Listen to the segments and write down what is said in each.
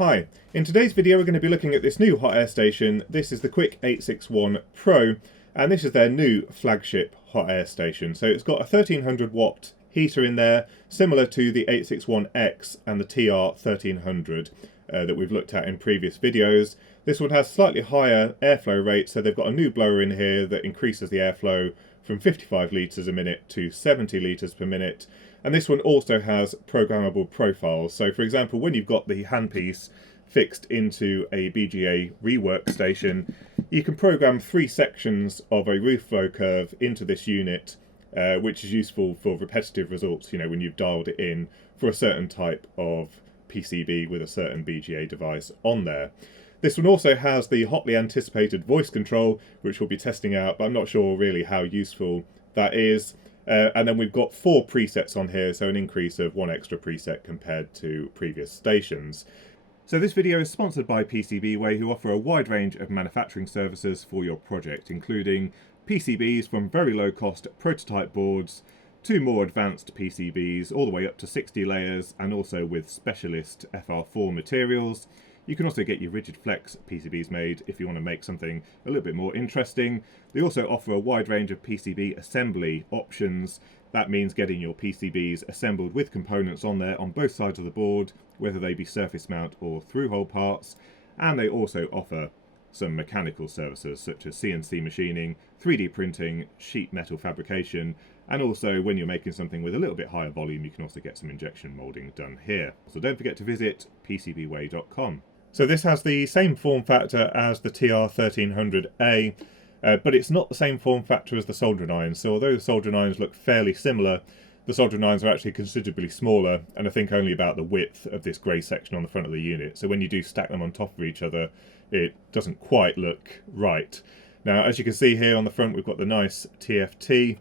Hi, in today's video we're going to be looking at this new hot air station. This is the Quick 861 Pro, and this is their new flagship hot air station. So it's got a 1300 watt heater in there, similar to the 861X and the TR 1300 that we've looked at in previous videos. This one has slightly higher airflow rates, so they've got a new blower in here that increases the airflow from 55 litres a minute to 70 litres per minute. And this one also has programmable profiles. So for example, when you've got the handpiece fixed into a BGA rework station, you can program 3 sections of a roof flow curve into this unit, which is useful for repetitive results, you know, when you've dialed it in for a certain type of PCB with a certain BGA device on there. This one also has the hotly anticipated voice control, which we'll be testing out, but I'm not sure really how useful that is. And then we've got 4 presets on here, so an increase of 1 extra preset compared to previous stations. So this video is sponsored by PCBWay, who offer a wide range of manufacturing services for your project, including PCBs from very low cost prototype boards to more advanced PCBs, all the way up to 60 layers, and also with specialist FR4 materials. You can also get your rigid flex PCBs made if you want to make something a little bit more interesting. They also offer a wide range of PCB assembly options. That means getting your PCBs assembled with components on there on both sides of the board, whether they be surface mount or through-hole parts. And they also offer some mechanical services such as CNC machining, 3D printing, sheet metal fabrication, and also when you're making something with a little bit higher volume, you can also get some injection molding done here. So don't forget to visit PCBWay.com. So this has the same form factor as the TR 1300A, but it's not the same form factor as the soldering irons. So although the soldering irons look fairly similar, the soldering irons are actually considerably smaller, and I think only about the width of this grey section on the front of the unit. So when you do stack them on top of each other, it doesn't quite look right. Now, as you can see here on the front, we've got the nice TFT,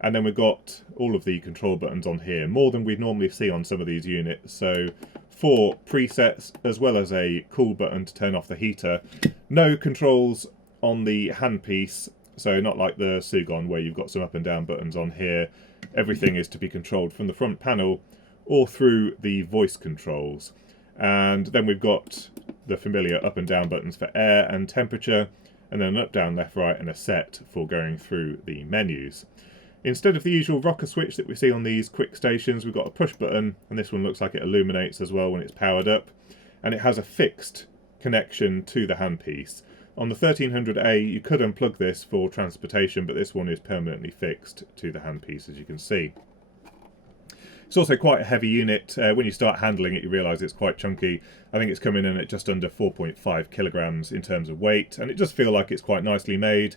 and then we've got all of the control buttons on here, more than we'd normally see on some of these units. So 4 presets, as well as a cool button to turn off the heater. No controls on the handpiece, so not like the Sugon where you've got some up and down buttons on here. Everything is to be controlled from the front panel or through the voice controls. And then we've got the familiar up and down buttons for air and temperature, and then an up, down, left, right, and a set for going through the menus. Instead of the usual rocker switch that we see on these quick stations, we've got a push button, and this one looks like it illuminates as well when it's powered up, and it has a fixed connection to the handpiece. On the 1300A you could unplug this for transportation, but this one is permanently fixed to the handpiece, as you can see. It's also quite a heavy unit. When you start handling it, you realise it's quite chunky. I think it's coming in at just under 4.5 kilograms in terms of weight, and it does feel like it's quite nicely made.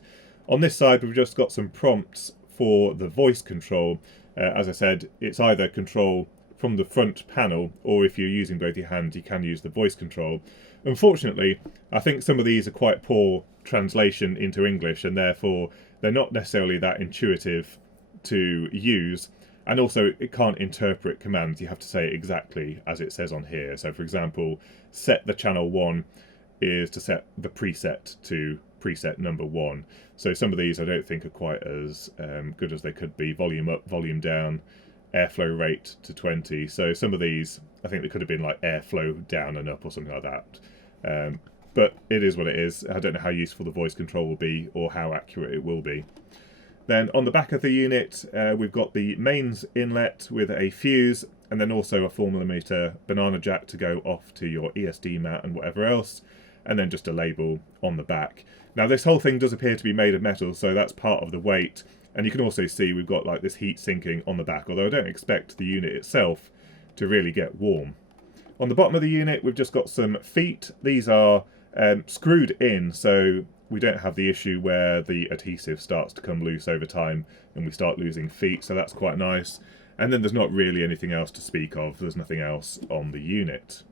On this side we've just got some prompts for the voice control. As I said, it's either control from the front panel, or if you're using both your hands, you can use the voice control. Unfortunately, I think some of these are quite poor translation into English, and therefore they're not necessarily that intuitive to use. And also, it can't interpret commands. You have to say it exactly as it says on here. So for example, set the channel 1 is to set the preset to preset number 1. So some of these I don't think are quite as good as they could be. Volume up, volume down, airflow rate to 20. So some of these, I think they could have been like airflow down and up or something like that. But it is what it is. I don't know how useful the voice control will be or how accurate it will be. Then on the back of the unit, we've got the mains inlet with a fuse, and then also a 4mm banana jack to go off to your ESD mat and whatever else, and then just a label on the back. Now this whole thing does appear to be made of metal, so that's part of the weight, and you can also see we've got like this heat sinking on the back, although I don't expect the unit itself to really get warm. On the bottom of the unit we've just got some feet. These are screwed in, so we don't have the issue where the adhesive starts to come loose over time and we start losing feet, so that's quite nice. And then there's not really anything else to speak of. There's nothing else on the unit.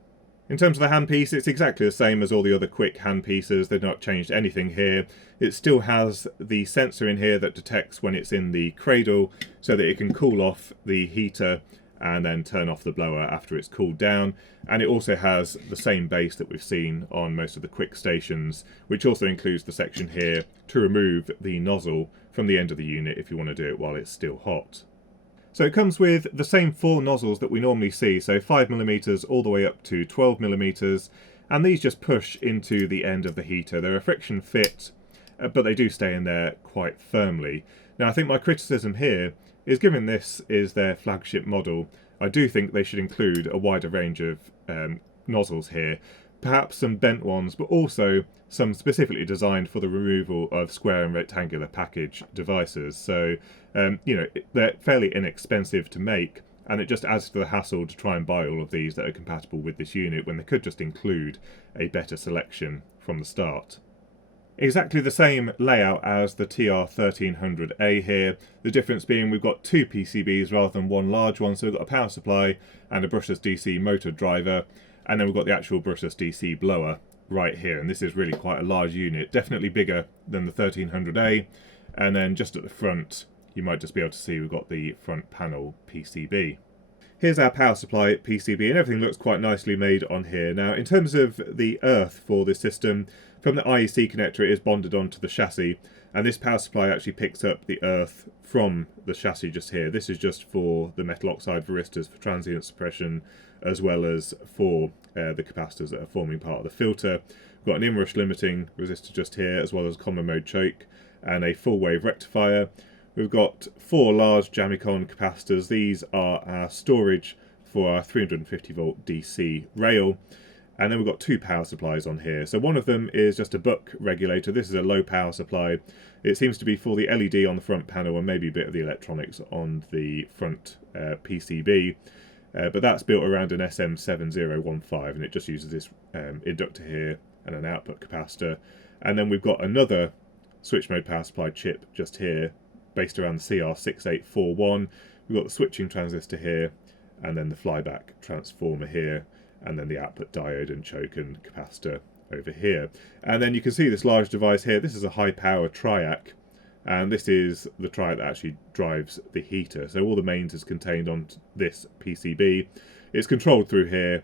In terms of the handpiece, it's exactly the same as all the other quick handpieces. They've not changed anything here. It still has the sensor in here that detects when it's in the cradle, so that it can cool off the heater and then turn off the blower after it's cooled down. And it also has the same base that we've seen on most of the quick stations, which also includes the section here to remove the nozzle from the end of the unit if you want to do it while it's still hot. So it comes with the same 4 nozzles that we normally see, so 5mm all the way up to 12mm. and these just push into the end of the heater. They're a friction fit, but they do stay in there quite firmly. Now I think my criticism here is, given this is their flagship model, I do think they should include a wider range of nozzles here. Perhaps some bent ones, but also some specifically designed for the removal of square and rectangular package devices. So, you know, they're fairly inexpensive to make, and it just adds to the hassle to try and buy all of these that are compatible with this unit when they could just include a better selection from the start. Exactly the same layout as the TR1300A here, the difference being we've got two PCBs rather than one large one, so we've got a power supply and a brushless DC motor driver, and then we've got the actual brushless DC blower right here, and this is really quite a large unit, definitely bigger than the 1300A, and then just at the front you might just be able to see we've got the front panel PCB. Here's our power supply PCB, and everything looks quite nicely made on here. Now in terms of the earth for this system, from the IEC connector it is bonded onto the chassis, and this power supply actually picks up the earth from the chassis just here. This is just for the metal oxide varistors for transient suppression, as well as for the capacitors that are forming part of the filter. We've got an inrush limiting resistor just here, as well as a common mode choke and a full wave rectifier. We've got 4 large Jamicon capacitors. These are our storage for our 350 volt DC rail. And then we've got 2 power supplies on here. So one of them is just a buck regulator. This is a low power supply. It seems to be for the LED on the front panel and maybe a bit of the electronics on the front PCB. But that's built around an SM7015, and it just uses this inductor here and an output capacitor. And then we've got another switch mode power supply chip just here, based around the CR6841. We've got the switching transistor here, and then the flyback transformer here, and then the output diode and choke and capacitor over here. And then you can see this large device here. This is a high power triac, and this is the triac that actually drives the heater. So all the mains is contained on this PCB. It's controlled through here,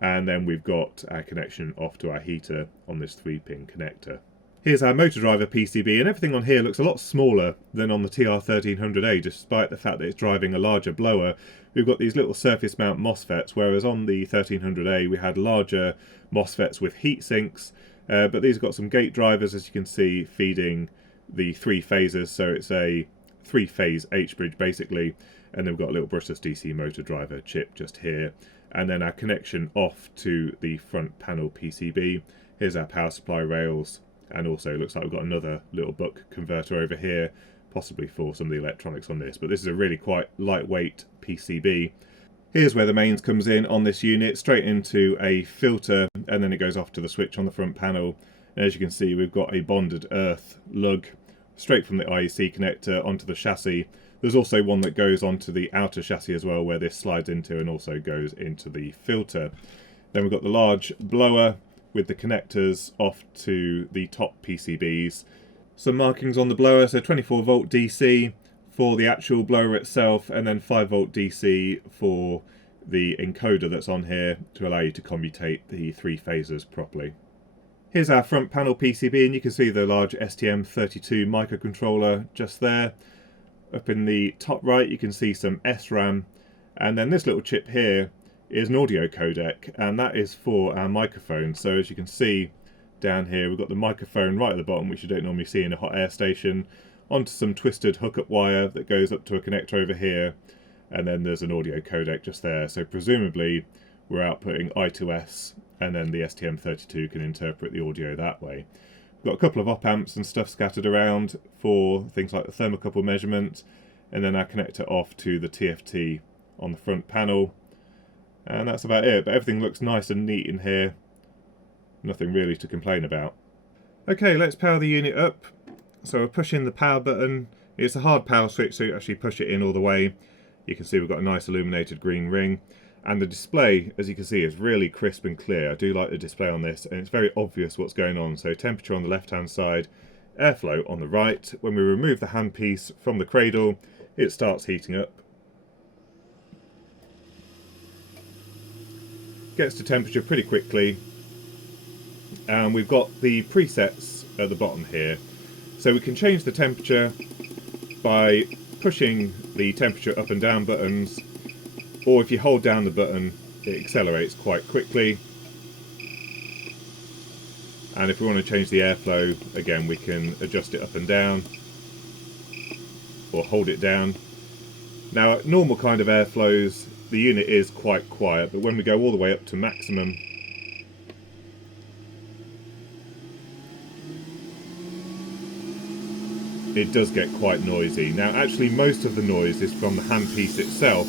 and then we've got our connection off to our heater on this 3-pin connector. Here's our motor driver PCB, and everything on here looks a lot smaller than on the TR1300A, despite the fact that it's driving a larger blower. We've got these little surface mount MOSFETs, whereas on the 1300A we had larger MOSFETs with heat sinks, but these have got some gate drivers, as you can see, feeding the 3 phases, so it's a 3-phase H-bridge basically, and then we've got a little brushless DC motor driver chip just here, and then our connection off to the front panel PCB. Here's our power supply rails, and also looks like we've got another little buck converter over here, possibly for some of the electronics on this, but this is a really quite lightweight PCB. Here's where the mains comes in on this unit, straight into a filter, and then it goes off to the switch on the front panel. And as you can see, we've got a bonded earth lug straight from the IEC connector onto the chassis. There's also one that goes onto the outer chassis as well, where this slides into and also goes into the filter. Then we've got the large blower with the connectors off to the top PCBs. Some markings on the blower, so 24 volt DC for the actual blower itself, and then 5 volt DC for the encoder that's on here to allow you to commutate the 3 phases properly. Here's our front panel PCB, and you can see the large STM32 microcontroller just there. Up in the top right you can see some SRAM, and then this little chip here is an audio codec, and that is for our microphone. So as you can see down here, we've got the microphone right at the bottom, which you don't normally see in a hot air station, onto some twisted hookup wire that goes up to a connector over here, and then there's an audio codec just there. So presumably we're outputting I2S, and then the STM32 can interpret the audio that way. We've got a couple of op amps and stuff scattered around for things like the thermocouple measurement, and then our connector off to the TFT on the front panel. And that's about it, but everything looks nice and neat in here. Nothing really to complain about. Okay, let's power the unit up. So we're pushing the power button. It's a hard power switch, so you actually push it in all the way. You can see we've got a nice illuminated green ring. And the display, as you can see, is really crisp and clear. I do like the display on this, and it's very obvious what's going on. So temperature on the left-hand side, airflow on the right. When we remove the handpiece from the cradle, it starts heating up. Gets to temperature pretty quickly, and we've got the presets at the bottom here, so we can change the temperature by pushing the temperature up and down buttons, or if you hold down the button it accelerates quite quickly. And if we want to change the airflow, again, we can adjust it up and down, or hold it down. Now, at normal kind of airflows, the unit is quite quiet, but when we go all the way up to maximum, it does get quite noisy. Now, actually, most of the noise is from the handpiece itself,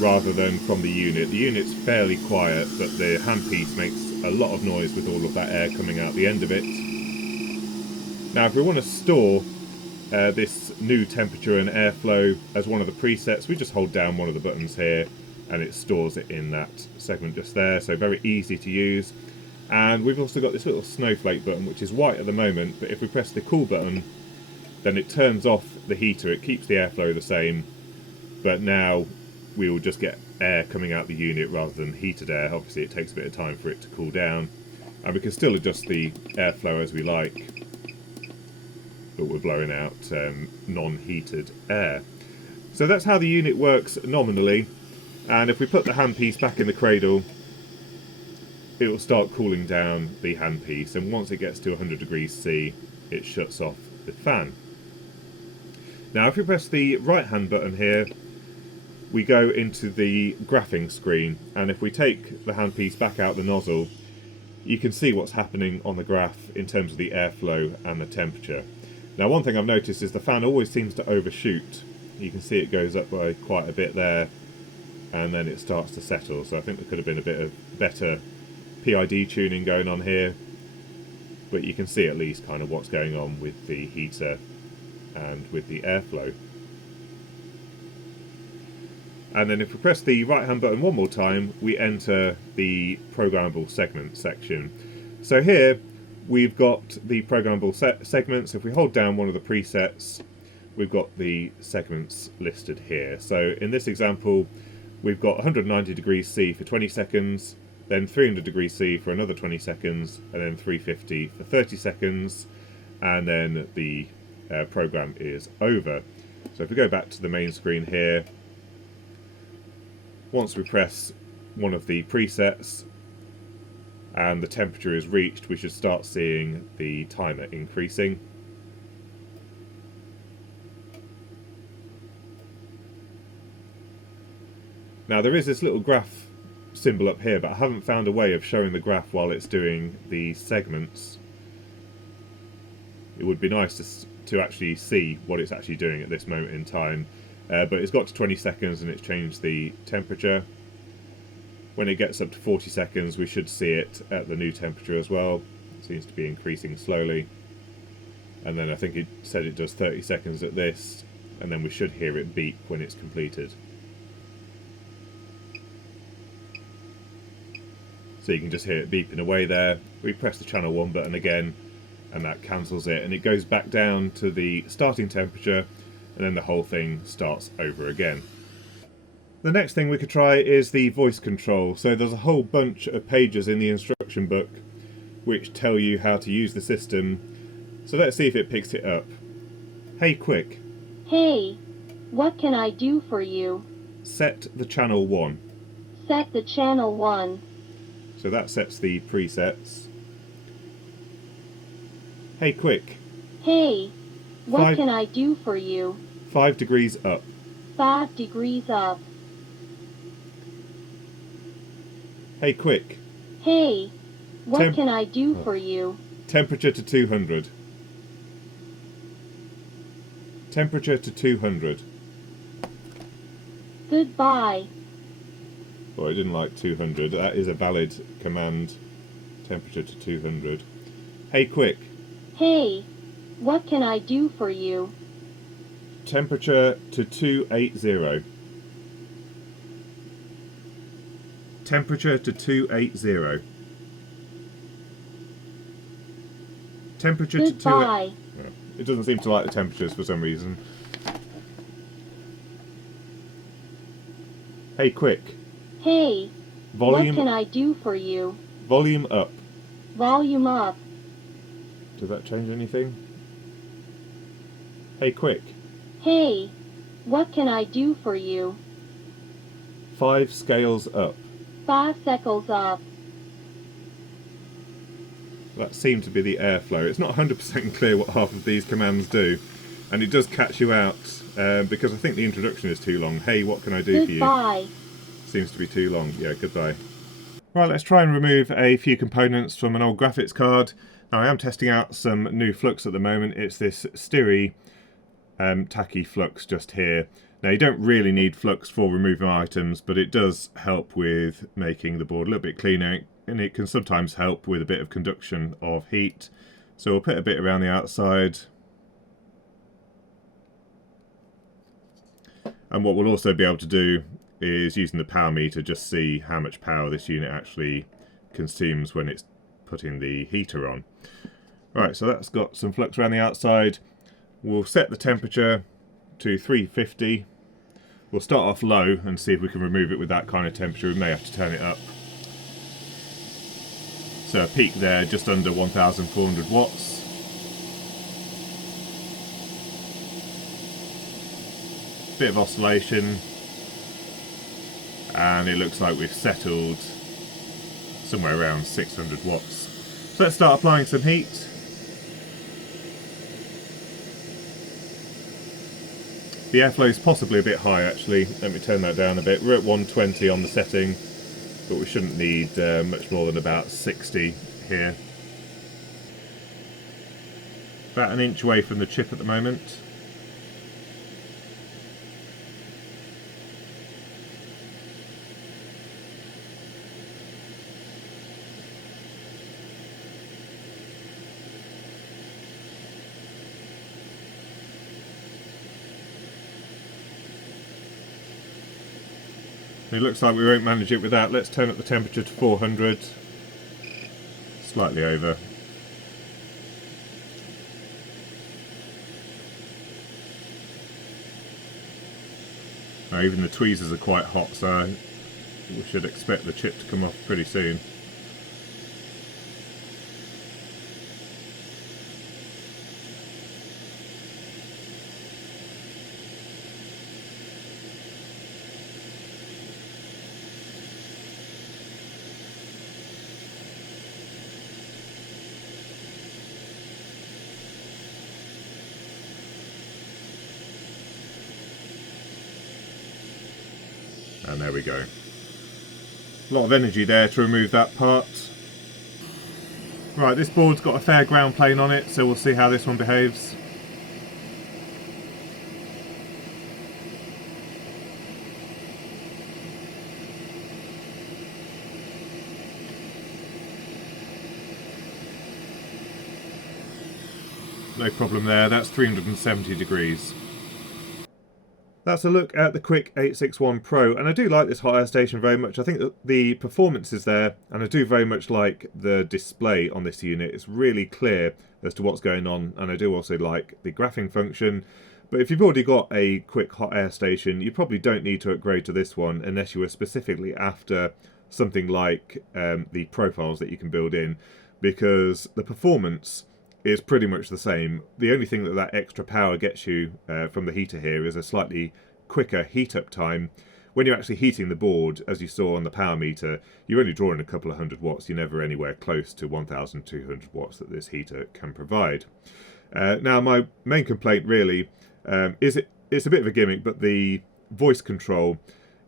rather than from the unit. The unit's fairly quiet, but the handpiece makes a lot of noise with all of that air coming out the end of it. Now, if we want to store this new temperature and airflow as one of the presets, we just hold down one of the buttons here and it stores it in that segment just there, so very easy to use. And we've also got this little snowflake button, which is white at the moment, but if we press the cool button, then it turns off the heater. It keeps the airflow the same, but now we will just get air coming out the unit rather than heated air. Obviously it takes a bit of time for it to cool down, and we can still adjust the airflow as we like, but we're blowing out non-heated air. So that's how the unit works nominally, and if we put the handpiece back in the cradle, it will start cooling down the handpiece, and once it gets to 100 degrees C, it shuts off the fan. Now if we press the right hand button here, we go into the graphing screen, and if we take the handpiece back out the nozzle, you can see what's happening on the graph in terms of the airflow and the temperature. Now, one thing I've noticed is the fan always seems to overshoot. You can see it goes up by quite a bit there, and then it starts to settle. So I think there could have been a bit of better PID tuning going on here, but you can see at least kind of what's going on with the heater and with the airflow. And then if we press the right hand button one more time, we enter the programmable segment section. So here we've got the programmable segments. If we hold down one of the presets, we've got the segments listed here. So in this example, we've got 190 degrees C for 20 seconds, then 300 degrees C for another 20 seconds, and then 350 for 30 seconds, and then the program is over. So if we go back to the main screen here, once we press one of the presets and the temperature is reached, we should start seeing the timer increasing. Now there is this little graph symbol up here, but I haven't found a way of showing the graph while it's doing the segments. It would be nice to actually see what it's actually doing at this moment in time. But it's got to 20 seconds and it's changed the temperature. When it gets up to 40 seconds, we should see it at the new temperature as well. It seems to be increasing slowly. And then I think it said it does 30 seconds at this, and then we should hear it beep when it's completed. So you can just hear it beeping away there. We press the channel 1 button again, and that cancels it, and it goes back down to the starting temperature, and then the whole thing starts over again. The next thing we could try is the voice control. So there's a whole bunch of pages in the instruction book which tell you how to use the system. So let's see if it picks it up. Hey, quick. Hey, what can I do for you? Set the channel 1. Set the channel 1. So that sets the presets. Hey, quick. Hey, what can I do for you? 5 degrees up. 5 degrees up. Hey, quick. Hey, what can I do for you? Temperature to 200. Temperature to 200. Goodbye. Oh, I didn't like 200. That is a valid command. Temperature to 200. Hey, quick. Hey, what can I do for you? Temperature to 280. Temperature to 280. Temperature to 280. It doesn't seem to like the temperatures for some reason. Hey, quick. Hey, Volume. what can I do for you? Volume up. Volume up. Does that change anything? Hey, quick. Hey, what can I do for you? 5 scales up. 5 scales up. That seemed to be the airflow. It's not 100% clear what half of these commands do, and it does catch you out because I think the introduction is too long. Hey, what can I do for you? Goodbye. Seems to be too long. Yeah, goodbye. Right, let's try and remove a few components from an old graphics card. Now I am testing out some new flux at the moment. It's this Styri tacky flux just here. Now you don't really need flux for removing items, but it does help with making the board a little bit cleaner, and it can sometimes help with a bit of conduction of heat. So we'll put a bit around the outside. And what we'll also be able to do is, using the power meter, just see how much power this unit actually consumes when it's putting the heater on. Right, so that's got some flux around the outside. We'll set the temperature to 350. We'll start off low and see if we can remove it with that kind of temperature. We may have to turn it up. So a peak there, just under 1,400 watts. Bit of oscillation, and it looks like we've settled somewhere around 600 watts. So let's start applying some heat. The airflow is possibly a bit high actually. Let me turn that down a bit. We're at 120 on the setting, but we shouldn't need much more than about 60 here. About an inch away from the chip at the moment. It looks like we won't manage it with that. Let's turn up the temperature to 400. Slightly over. Now, even the tweezers are quite hot, so we should expect the chip to come off pretty soon. And there we go. A lot of energy there to remove that part. Right, this board's got a fair ground plane on it, so we'll see how this one behaves. No problem there, that's 370 degrees. That's a look at the Quick 861 Pro, and I do like this hot air station very much. I think that the performance is there, and I do very much like the display on this unit. It's really clear as to what's going on, and I do also like the graphing function. But if you've already got a quick hot air station, you probably don't need to upgrade to this one unless you were specifically after something like the profiles that you can build in, because the performance is pretty much the same. The only thing that that extra power gets you from the heater here is a slightly quicker heat up time. When you're actually heating the board, as you saw on the power meter, you're only drawing a couple of hundred watts. You're never anywhere close to 1,200 watts that this heater can provide. Now, my main complaint really is it's a bit of a gimmick, but the voice control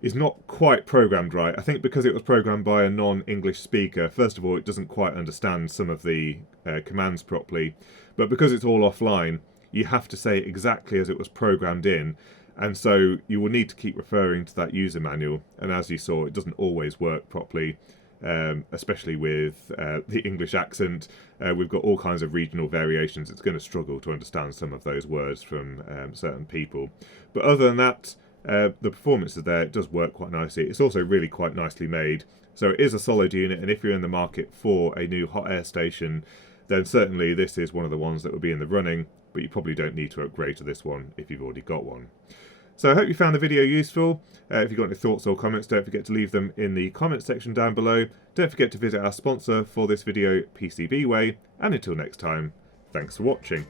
is not quite programmed right. I think because it was programmed by a non-English speaker, first of all, it doesn't quite understand some of the commands properly, but because it's all offline, you have to say exactly as it was programmed in, and so you will need to keep referring to that user manual, and as you saw, it doesn't always work properly, especially with the English accent. We've got all kinds of regional variations. It's going to struggle to understand some of those words from certain people. But other than that, the performance is there. It does work quite nicely. It's also really quite nicely made. So it is a solid unit, and if you're in the market for a new hot air station, then certainly this is one of the ones that would be in the running, but you probably don't need to upgrade to this one if you've already got one. So I hope you found the video useful. If you've got any thoughts or comments, don't forget to leave them in the comments section down below. Don't forget to visit our sponsor for this video, PCBWay, and until next time, thanks for watching.